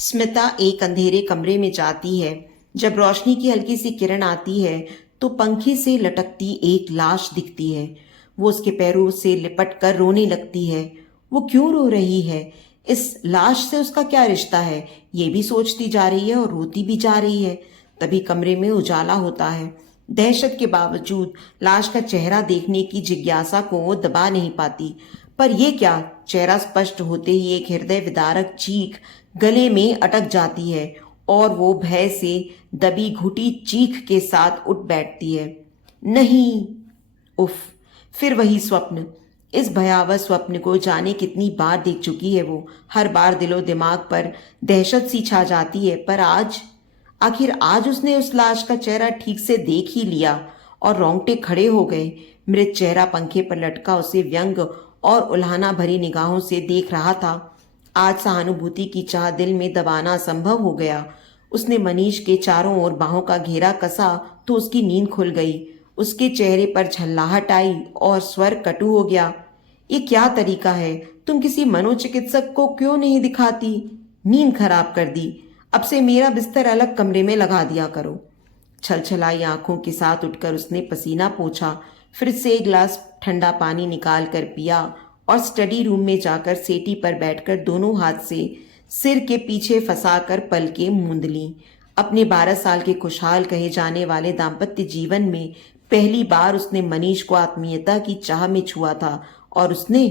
स्मिता एक अंधेरे कमरे में जाती है। जब रोशनी की हल्की सी किरण आती है तो पंखे से लटकती एक लाश दिखती है। वो उसके पैरों से लिपट कर रोने लगती है। वो क्यों रो रही है? इस लाश से उसका क्या रिश्ता है? ये भी सोचती जा रही है और रोती भी जा रही है। तभी कमरे में उजाला होता है। दहशत के बावजूद लाश का चेहरा देखने की जिज्ञासा को वो दबा नहीं पाती। पर यह क्या? चेहरा स्पष्ट होते ही एक हृदय विदारक चीख गले में अटक जाती है और वो भय से दबी घुटी चीख के साथ उठ बैठती है। नहीं! उफ! फिर वही स्वप्न। इस भयावह स्वप्न को जाने कितनी बार देख चुकी है वो। हर बार दिलो दिमाग पर दहशत सी छा जाती है। पर आज, आखिर आज उसने उस लाश का चेहरा ठीक से देख ही लिया और रोंगटे खड़े हो गए। मृत चेहरा पंखे पर लटका उसे व्यंग और उल्हाना भरी निगाहों से देख रहा था। आज सहानुभूति की चाह दिल में दबाना असंभव हो गया। उसने मनीष के चारों ओर बाहों का घेरा कसा तो उसकी नींद खुल गई। उसके चेहरे पर झल्लाहट आई और स्वर कटु हो गया। ये क्या तरीका है? तुम किसी मनोचिकित्सक को क्यों नहीं दिखाती? नींद खराब कर दी। अब से मेरा बिस्तर अलग कमरे में लगा दिया करो। छलछलाई आंखों के साथ उठकर उसने पसीना पोंछा, फ्रिज से एक गिलास ठंडा पानी निकाल कर पिया और स्टडी रूम में जाकर सेटी पर बैठकर दोनों हाथ से सिर के पीछे फंसाकर पलकें मूंद लीं। अपने 12 साल के खुशहाल कहे जाने वाले दाम्पत्य जीवन में पहली बार उसने मनीष को आत्मीयता की चाह में छुआ था और उसने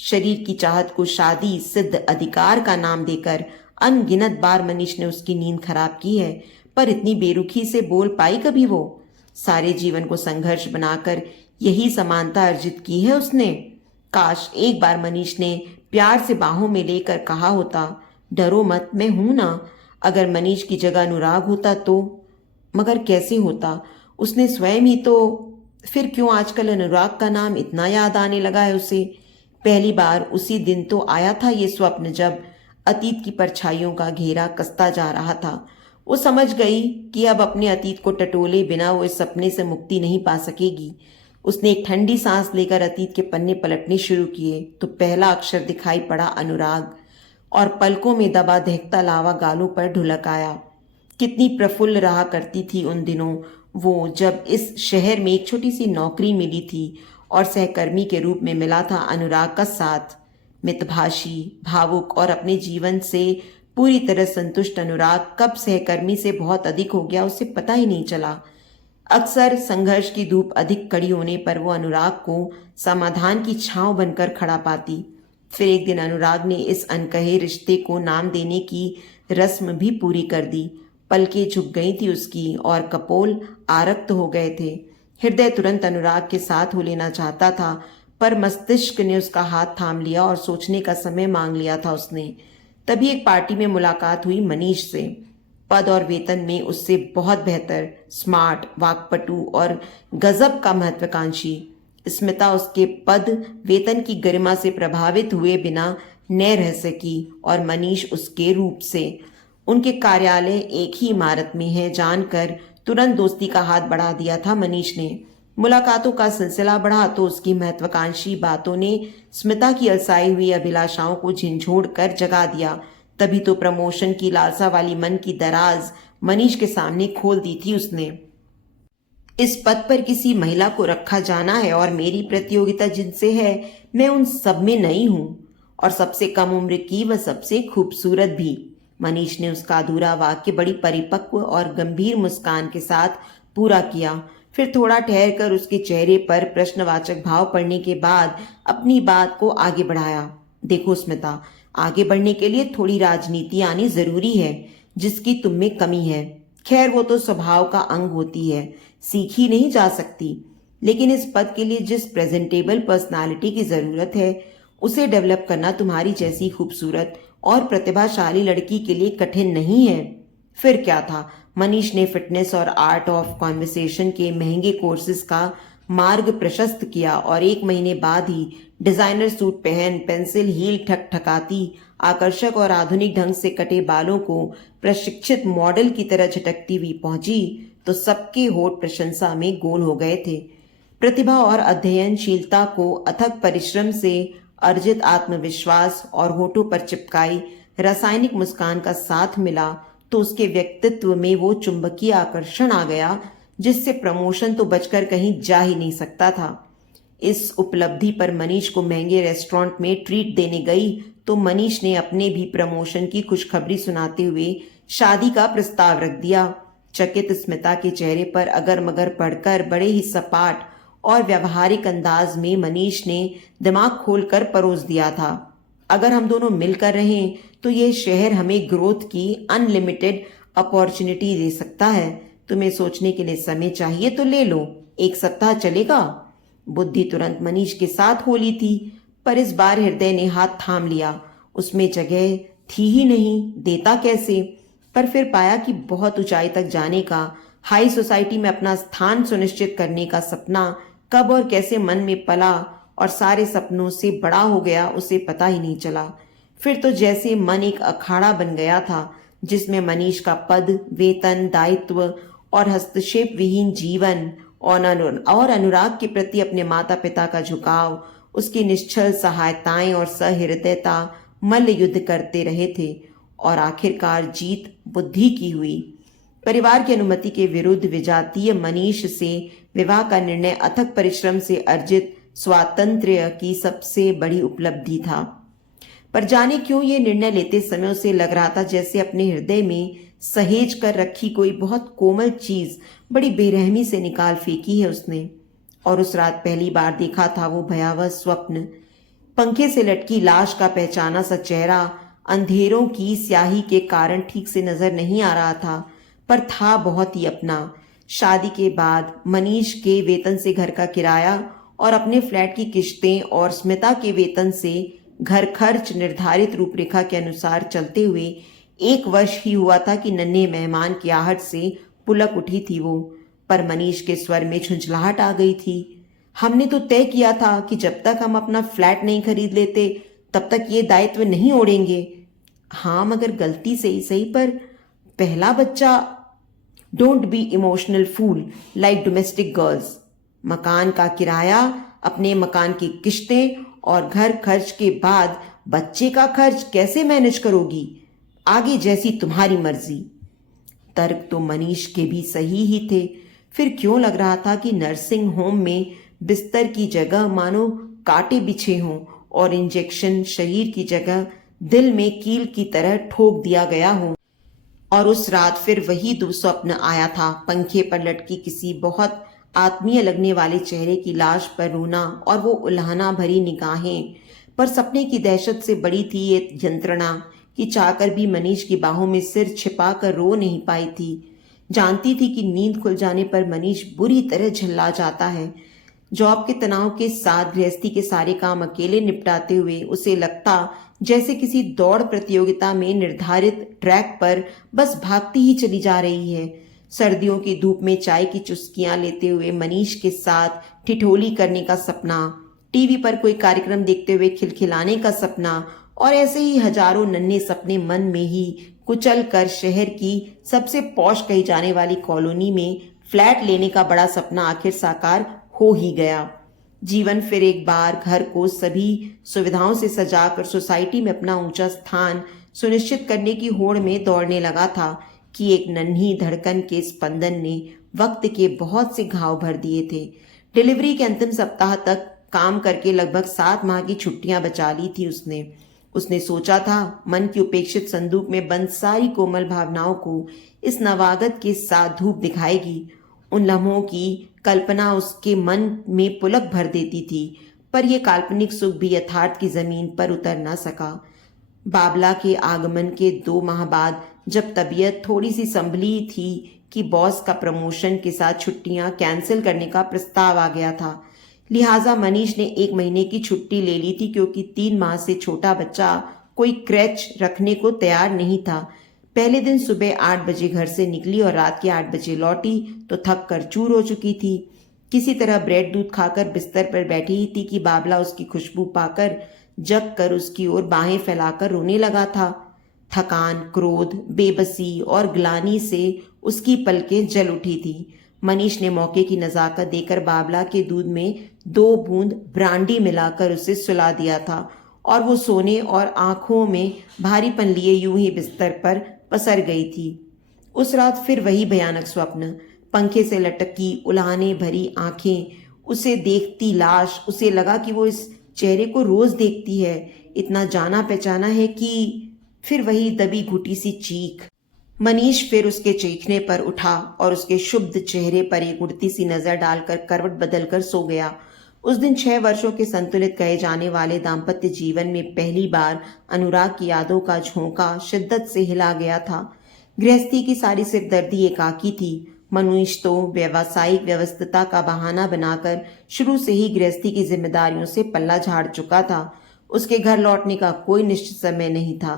शरीर की चाहत को शादी सिद्ध अधिकार का नाम देकर अनगिनत बार मनीष ने उसकी नींद खराब की है। पर इतनी बेरुखी से बोल पाई कभी वो? सारे जीवन को संघर्ष बनाकर यही समानता अर्जित की है उसने। काश एक बार मनीष ने प्यार से बाहों में लेकर कहा होता, डरो मत, मैं हूं ना। अगर मनीष की जगह अनुराग होता तो? मगर कैसे होता? उसने स्वयं ही तो। फिर क्यों आजकल अनुराग का नाम इतना याद आने लगा है उसे? पहली बार उसी दिन तो आया था ये स्वप्न जब अतीत की परछाइयों का घेरा कसता जा रहा था। वो समझ गई कि अब अपने अतीत को टटोले बिना वो इस सपने से मुक्ति नहीं पा सकेगी। उसने एक ठंडी सांस लेकर अतीत के पन्ने पलटने शुरू किए तो पहला अक्षर दिखाई पड़ा अनुराग, और पलकों में दबा दहकता लावा गालों पर ढुलक आया। कितनी प्रफुल्ल रहा करती थी उन दिनों वो, जब इस शहर में एक छोटी सी नौकरी मिली थी और सहकर्मी के रूप में मिला था अनुराग का साथ। मितभाषी, भावुक और अपने जीवन से पूरी तरह संतुष्ट अनुराग कब सहकर्मी से बहुत अधिक हो गया उसे पता ही नहीं चला। अक्सर संघर्ष की धूप अधिक कड़ी होने पर वो अनुराग को समाधान की छांव बनकर खड़ा पाती। फिर एक दिन अनुराग ने इस अनकहे रिश्ते को नाम देने की रस्म भी पूरी कर दी। पलकें झुक गई थी उसकी और कपोल आरक्त हो गए थे। हृदय तुरंत अनुराग के साथ हो लेना चाहता था, पर मस्तिष्क ने उसका हाथ थाम लिया और सोचने का समय मांग लिया था उसने। तभी एक पार्टी में मुलाकात हुई मनीष से। पद और वेतन में उससे बहुत बेहतर, स्मार्ट, वाक्पटु और गजब का महत्वाकांक्षी। स्मिता उसके पद वेतन की गरिमा से प्रभावित हुए बिना न रह सकी और मनीष उसके रूप से। उनके कार्यालय एक ही इमारत में है जानकर तुरंत दोस्ती का हाथ बढ़ा दिया था मनीष ने। मुलाकातों का सिलसिला बढ़ा तो उसकी महत्वाकांक्षी बातों ने स्मिता की अलसाई हुई अभिलाषाओं को झिंझोड़ कर जगा दिया। तभी तो प्रमोशन की लालसा वाली मन की दराज मनीष के सामने खोल दी थी उसने। इस पद पर किसी महिला को रखा जाना है और मेरी प्रतियोगिता जिनसे है, मैं उन सब में नई हूं, और सबसे कम उम्र की व सबसे खूबसूरत भी। मनीष ने उसका अधूरा वाक्य बड़ी परिपक्व और गंभीर मुस्कान के साथ पूरा किया। फिर थोड़ा ठहर कर उसके चेहरे पर प्रश्नवाचक भाव पड़ने के बाद अपनी बात को आगे बढ़ाया। देखो स्मिता, आगे बढ़ने के लिए थोड़ी राजनीति आनी जरूरी है, जिसकी तुम में कमी है। खैर वो तो स्वभाव का अंग होती है, सीखी नहीं जा सकती। लेकिन इस पद के लिए जिस प्रेजेंटेबल पर्सनालिटी की जरूरत है, उसे डेवलप करना तुम्हारी जैसी खूबसूरत और प्रतिभाशाली लड़की के लिए कठिन नहीं है। फिर क्या था, मनीष ने फिटनेस और आर्ट ऑफ कॉन्वर्सेशन के महंगे कोर्सेज का मार्ग प्रशस्त किया और 1 महीने बाद ही डिजाइनर सूट पहन, पेंसिल हील ठकठकाती, आकर्षक और आधुनिक ढंग से कटे बालों को प्रशिक्षित मॉडल की तरह झटकती हुई पहुंची तो सबके होठ प्रशंसा में गोल हो गए थे। प्रतिभा और अध्ययनशीलता को अथक परिश्रम से अर्जित आत्मविश्वास और होठों पर चिपकाई रासायनिक मुस्कान का साथ मिला तो उसके व्यक्तित्व में वो चुंबकीय आकर्षण आ गया जिससे प्रमोशन तो बचकर कहीं जा ही नहीं सकता था। इस उपलब्धि पर मनीष को महंगे रेस्टोरेंट में ट्रीट देने गई तो मनीष ने अपने भी प्रमोशन की खुशखबरी सुनाते हुए शादी का प्रस्ताव रख दिया। चकित स्मिता के चेहरे पर अगर मगर पढ़कर बड़े ही सपाट और व्यवहारिक अंदाज में मनीष ने दिमाग खोलकर परोस दिया था। अगर हम दोनों मिलकर रहें तो ये शहर हमें ग्रोथ की अनलिमिटेड अपॉर्चुनिटी दे सकता है। तुम्हें सोचने के लिए समय चाहिए तो ले लो, 1 सप्ताह चलेगा। बुद्धि तुरंत मनीष के साथ हो ली थी, पर इस बार हृदय ने हाथ थाम लिया। उसमें जगह थी ही नहीं, देता कैसे? पर फिर पाया कि बहुत ऊंचाई तक जाने का, हाई सोसाइटी में अपना स्थान सुनिश्चित करने का सपना कब और कैसे मन में पला और सारे सपनों से बड़ा हो गया उसे पता ही नहीं चला। फिर तो जैसे मन एक अखाड़ा बन गया था जिसमें मनीष का पद, वेतन, दायित्व और हस्तक्षेप विहीन जीवन और अनुराग के प्रति अपने माता पिता का झुकाव, उसकी निश्चल सहायताएं और सहृदयता मल्ल युद्ध करते रहे थे और आखिरकार जीत बुद्धि की हुई। परिवार की अनुमति के विरुद्ध विजातीय मनीष से विवाह का निर्णय अथक परिश्रम से अर्जित स्वातंत्र्य की सबसे बड़ी उपलब्धि था। पर जाने क्यों ये निर्णय लेते समय उसे लग रहा था जैसे अपने हृदय में सहेज कर रखी कोई बहुत कोमल चीज बड़ी बेरहमी से निकाल फेंकी है उसने। और उस रात पहली बार देखा था वो भयावह स्वप्न। पंखे से लटकी लाश का पहचाना सा चेहरा अंधेरों की स्याही के कारण ठीक से नजर नहीं आ रहा था, पर था बहुत ही अपना। शादी के बाद मनीष के वेतन से घर का किराया और अपने फ्लैट की किश्तें और स्मिता के वेतन से घर खर्च निर्धारित रूपरेखा के अनुसार चलते हुए 1 वर्ष ही हुआ था कि नन्हे मेहमान की आहट से पुलक उठी थी वो। पर मनीष के स्वर में झुंझलाहट आ गई थी। हमने तो तय किया था कि जब तक हम अपना फ्लैट नहीं खरीद लेते तब तक ये दायित्व नहीं ओढ़ेंगे। हाँ, मगर गलती से ही सही, पर पहला बच्चा। Don't be emotional fool like domestic girls. मकान का किराया, अपने मकान की किश्तें और घर खर्च के बाद बच्चे का खर्च कैसे मैनेज करोगी? आगे जैसी तुम्हारी मर्जी। तर्क तो मनीष के भी सही ही थे। फिर क्यों लग रहा था कि नर्सिंग होम में बिस्तर की जगह मानो कांटे बिछे हों और इंजेक्शन शरीर की जगह दिल में कील की तरह ठोक दिया गया हो। और उस रात फिर वही दुस्वप्न आया था, पंखे पर लटकी किसी बहुत आत्मीय लगने वाले चेहरे की लाश पर रोना और वो उल्हाना भरी निगाहें। पर सपने की दहशत से बड़ी थी ये यंत्रणा कि चाहकर भी मनीष की बाहों में सिर छिपा कर रो नहीं पाई थी। जानती थी कि नींद खुल जाने पर मनीष बुरी तरह झल्ला जाता है। जॉब के तनाव के साथ गृहस्थी के सारे काम अकेले निपटाते हुए उसे लगता जैसे किसी दौड़ प्रतियोगिता में निर्धारित ट्रैक पर बस भागती ही चली जा रही है। सर्दियों की धूप में चाय की चुस्कियां लेते हुए मनीष के साथ ठिठोली करने का सपना, टीवी पर कोई कार्यक्रम देखते हुए खिलखिलाने का सपना और ऐसे ही हजारों नन्हे सपने मन में ही कुचल कर शहर की सबसे पॉश कही जाने वाली कॉलोनी में फ्लैट लेने का बड़ा सपना आखिर साकार हो ही गया। जीवन फिर एक बार घर को सभी सुविधाओं से सजाकर सोसाइटी में अपना ऊंचा स्थान सुनिश्चित करने की होड़ में दौड़ने लगा था कि एक नन्ही धड़कन के स्पंदन ने वक्त के बहुत से घाव भर दिए थे। डिलीवरी के अंतिम सप्ताह तक काम करके लगभग 7 माह की छुट्टियां बचा ली थी उसने सोचा था मन की उपेक्षित संदूक में बंद सारी कोमल भावनाओं को इस नवागत के साथ धूप दिखाएगी। उन लम्हों की कल्पना उसके मन में पुलक भर देती थी, पर यह काल्पनिक सुख भी यथार्थ की जमीन पर उतर न सका। बाबला के आगमन के 2 माह बाद जब तबीयत थोड़ी सी संभली थी कि बॉस का प्रमोशन के साथ छुट्टियां कैंसिल करने का प्रस्ताव आ गया था। लिहाजा मनीष ने 1 महीने की छुट्टी ले ली थी क्योंकि 3 माह से छोटा बच्चा कोई क्रैच रखने को तैयार नहीं था। पहले दिन सुबह 8 बजे घर से निकली और रात के 8 बजे लौटी तो थक कर चूर हो चुकी थी। किसी तरह ब्रेड दूध खाकर बिस्तर पर बैठी ही थी कि बाबला उसकी खुशबू पाकर जग कर उसकी ओर बाहें फैलाकर रोने लगा था। थकान, क्रोध, बेबसी और ग्लानि से उसकी पलकें जल उठी थी। मनीष ने मौके की नजाकत देकर बाबला के दूध में 2 बूंद ब्रांडी मिलाकर उसे सुला दिया था और वो सोने और आंखों में भारीपन लिए यूं ही बिस्तर पर पसर गई थी। उस रात फिर वही भयानक स्वप्न, पंखे से लटकी उल्हाने भरी आंखें, उसे देखती लाश। उसे लगा कि वो इस चेहरे को रोज देखती है, इतना जाना पहचाना है कि फिर वही दबी घुटी सी चीख। मनीष फिर उसके चीखने पर उठा और उसके शुद्ध चेहरे पर एक उड़ती सी नजर डालकर करवट बदलकर सो गया। उस दिन 6 वर्षों के संतुलित कहे जाने वाले दाम्पत्य जीवन में पहली बार अनुराग की यादों का झोंका शिद्दत से हिला गया था। गृहस्थी की सारी सिरदर्दी एकाकी थी। मनीष तो व्यावसायिक व्यस्तता का बहाना बनाकर शुरू से ही गृहस्थी की जिम्मेदारियों से पल्ला झाड़ चुका था। उसके घर लौटने का कोई निश्चित समय नहीं था।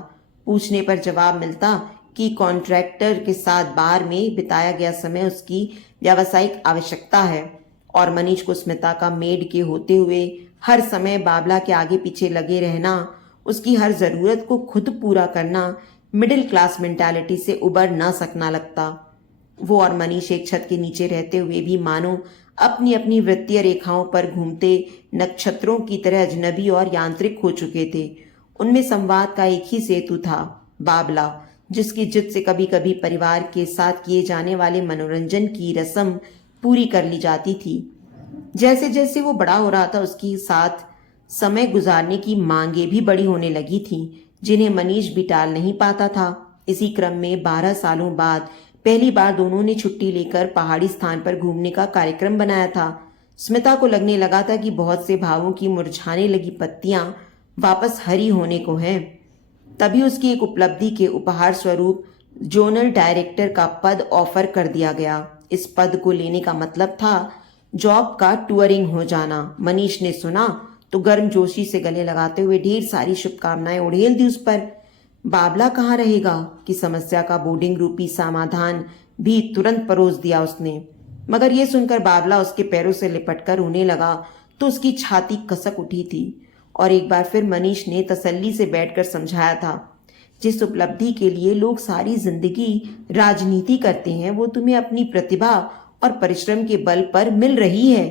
पूछने पर जवाब मिलता कि कॉन्ट्रैक्टर के साथ बार में बिताया गया समय उसकी व्यावसायिक आवश्यकता है, और मनीष को स्मिता का मेड के होते हुए हर समय बाबला के आगे पीछे लगे रहना, उसकी हर जरूरत को खुद पूरा करना, मिडिल क्लास मेंटालिटी से उबर न सकना लगता। वो और मनीष एक छत के नीचे रहते हुए भी मानो अपनी अपनी वृत्तीय रेखाओं पर घूमते नक्षत्रों की तरह अजनबी और यांत्रिक हो चुके थे। उनमें संवाद का एक ही सेतु था, बाबला, जिसकी जिद से कभी कभी परिवार के साथ किए जाने वाले मनोरंजन की रस्म पूरी कर ली जाती थी। जैसे जैसे वो बड़ा हो रहा था, उसके साथ समय गुजारने की मांगे भी बड़ी होने लगी थीं, जिन्हें मनीष भी टाल नहीं पाता था। इसी क्रम में 12 सालों बाद पहली बार दोनों ने छुट्टी लेकर पहाड़ी स्थान पर घूमने का कार्यक्रम बनाया था। स्मिता को लगने लगा था कि बहुत से भावों की मुरझाने लगी पत्तियां वापस हरी होने को हैं। तभी उसकी एक उपलब्धि के उपहार स्वरूप जोनल डायरेक्टर का पद ऑफर कर दिया गया। इस पद को लेने का मतलब था जॉब का टूरिंग हो जाना। मनीष ने सुना तो गर्मजोशी से गले लगाते हुए ढेर सारी शुभकामनाएं उड़ेल दी उस पर। बाबला कहाँ रहेगा कि समस्या का बोर्डिंग रूपी समाधान भी तुरंत परोस दिया उसने। मगर यह सुनकर बाबला उसके पैरों से लिपटकर रोने लगा तो उसकी छाती कसक उठी थी। और एक बार फिर मनीष ने तसल्ली से बैठकर समझाया था, जिस उपलब्धि के लिए लोग सारी जिंदगी राजनीति करते हैं वो तुम्हें अपनी प्रतिभा और परिश्रम के बल पर मिल रही है।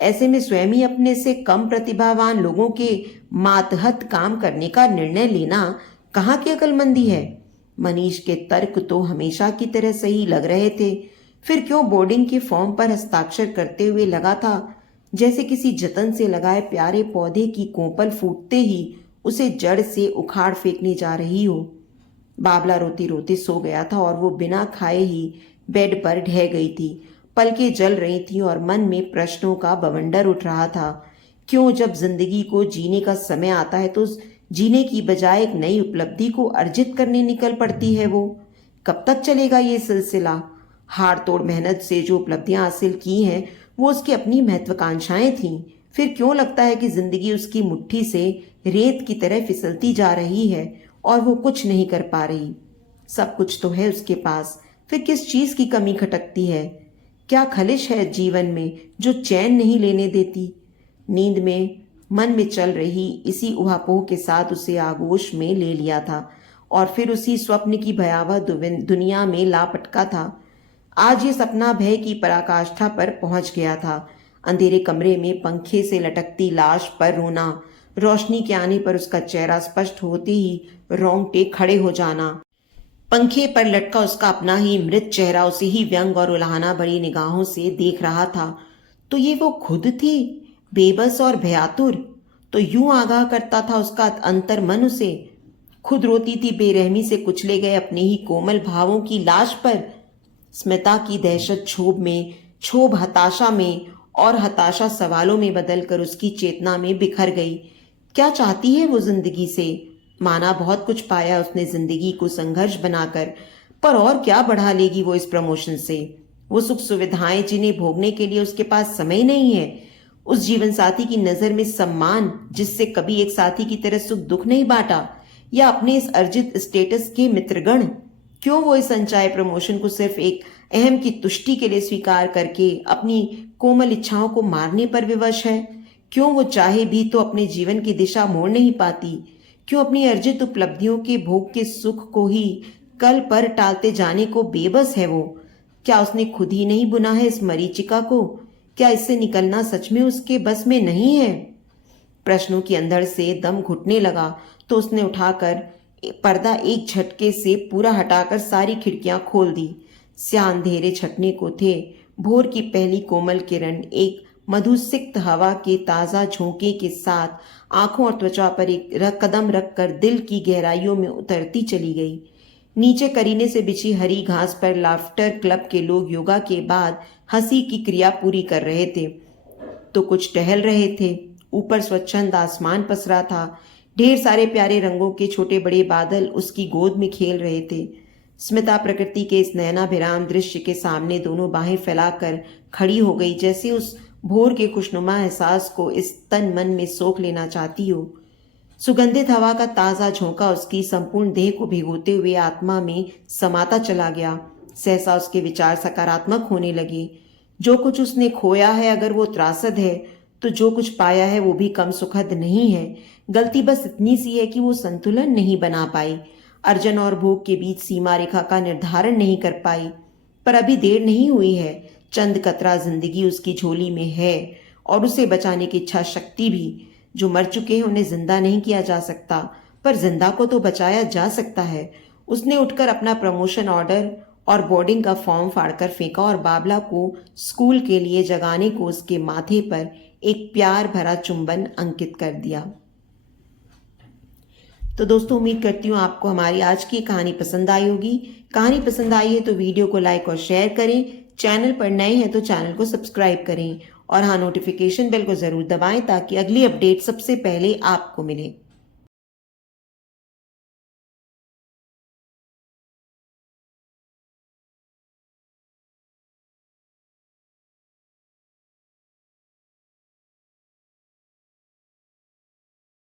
ऐसे में स्वयं ही अपने से कम प्रतिभावान लोगों के मातहत काम करने का निर्णय लेना कहाँ की अक्लमंदी है। मनीष के तर्क तो हमेशा की तरह सही लग रहे थे, फिर क्यों बोर्डिंग के फॉर्म पर हस्ताक्षर करते हुए लगा था जैसे किसी जतन से लगाए प्यारे पौधे की कोंपल फूटते ही उसे जड़ से उखाड़ फेंकने जा रही हो। बाबला रोते रोते सो गया था और वो बिना खाए ही बेड पर ढह गई थी। पलकें जल रही थी और मन में प्रश्नों का बवंडर उठ रहा था। क्यों जब जिंदगी को जीने का समय आता है तो जीने की बजाय एक नई उपलब्धि को अर्जित करने निकल पड़ती है वो? कब तक चलेगा ये सिलसिला? हाड़ तोड़ मेहनत से जो उपलब्धियां हासिल की हैं वो उसकी अपनी महत्वाकांक्षाएं थीं। फिर क्यों लगता है कि जिंदगी उसकी मुट्ठी से रेत की तरह फिसलती जा रही है और वो कुछ नहीं कर पा रही? सब कुछ तो है उसके पास, फिर किस चीज की कमी खटकती है? क्या खलिश है जीवन में जो चैन नहीं लेने देती? नींद में मन में चल रही इसी उहापोह के साथ उसे आगोश में ले लिया था और फिर उसी स्वप्न की भयावह दुनिया में लापटका था। आज ये सपना भय की पराकाष्ठा पर पहुंच गया था। अंधेरे कमरे में पंखे से लटकती लाश पर रोना, रोशनी के आने पर उसका चेहरा स्पष्ट होते ही रोंगटे खड़े हो जाना, पंखे पर लटका उसका अपना ही मृत चेहरा उसे ही व्यंग और उल्हाना भरी निगाहों से देख रहा था। तो ये वो खुद थी, बेबस और भयातुर? तो यूं आगाह करता था उसका अंतर मन उसे? खुद रोती थी बेरहमी से कुचले गए अपने ही कोमल भावों की लाश पर। स्मिता की दहशत क्षोभ हताशा में और हताशा सवालों में बदलकर उसकी चेतना में बिखर गई। क्या चाहती है वो जिंदगी से? माना बहुत कुछ पाया उसने जिंदगी को संघर्ष बनाकर, पर और क्या बढ़ा लेगी वो इस प्रमोशन से? वो सुख सुविधाएं जिन्हें भोगने के लिए उसके पास समय नहीं है, उस जीवन साथी की नजर में सम्मान जिससे कभी एक साथी की तरह सुख दुख नहीं बांटा, या अपने इस अर्जित स्टेटस के मित्रगण? क्यों वो इस संचाय प्रमोशन को सिर्फ एक अहम की तुष्टि के लिए स्वीकार करके अपनी कोमल इच्छाओं को मारने पर विवश है? क्यों वो चाहे भी तो अपने जीवन की दिशा मोड़ नहीं पाती? क्यों अपनी अर्जित उपलब्धियों के भोग के सुख को ही कल पर टालते जाने को बेबस है वो? क्या उसने खुद ही नहीं बुना है इस मरीचिका को? क्या इससे निकलना सच में उसके बस में नहीं है? प्रश्नों की अंधड़ से दम घुटने लगा तो उसने उठाकर पर्दा एक झटके से पूरा हटाकर सारी खिड़कियां खोल दी। स्या अंधेरे छटने को थे। भोर की पहली कोमल किरण एक मधुसिक्त हवा के ताजा झोंके के साथ आंखों और त्वचा पर एक कदम रखकर दिल की गहराइयों में उतरती चली गई। नीचे करीने से बिछी हरी घास पर लाफ्टर क्लब के लोग योगा के बाद हंसी की क्रिया पूरी कर रहे थे तो कुछ टहल रहे थे। ऊपर स्वच्छंद आसमान पसरा था। ढेर सारे प्यारे रंगों के छोटे बड़े बादल उसकी गोद में खेल रहे थे। स्मिता प्रकृति के इस नयनाभिराम दृश्य के सामने दोनों बाहें फैलाकर खड़ी हो गई, जैसे उस भोर के खुशनुमा एहसास को इस तन मन में सोख लेना चाहती हो। सुगंधित हवा का ताजा झोंका उसकी संपूर्ण देह को भिगोते हुए आत्मा में समाता चला गया। सहसा उसके विचार सकारात्मक होने लगे। जो कुछ उसने खोया है अगर वो त्रासद है तो जो कुछ पाया है वो भी कम सुखद नहीं है। गलती बस इतनी सी है कि वो संतुलन नहीं बना पाई, अर्जन और भोग के बीच सीमा रेखा का निर्धारण नहीं कर पाई। पर अभी देर नहीं हुई है। चंद कतरा जिंदगी उसकी झोली में है और उसे बचाने की इच्छा शक्ति भी। जो मर चुके हैं उन्हें जिंदा नहीं किया जा सकता, पर जिंदा को तो बचाया जा सकता है। उसने उठकर अपना प्रमोशन ऑर्डर और बोर्डिंग का फॉर्म फाड़कर फेंका और बाबला को स्कूल के लिए जगाने को उसके माथे पर एक प्यार भरा चुंबन अंकित कर दिया। तो दोस्तों, उम्मीद करती हूँ आपको हमारी आज की कहानी पसंद आई होगी। कहानी पसंद आई है तो वीडियो को लाइक और शेयर करें। चैनल पर नए हैं तो चैनल को सब्सक्राइब करें और हाँ, नोटिफिकेशन बेल को जरूर दबाएं ताकि अगली अपडेट सबसे पहले आपको मिले।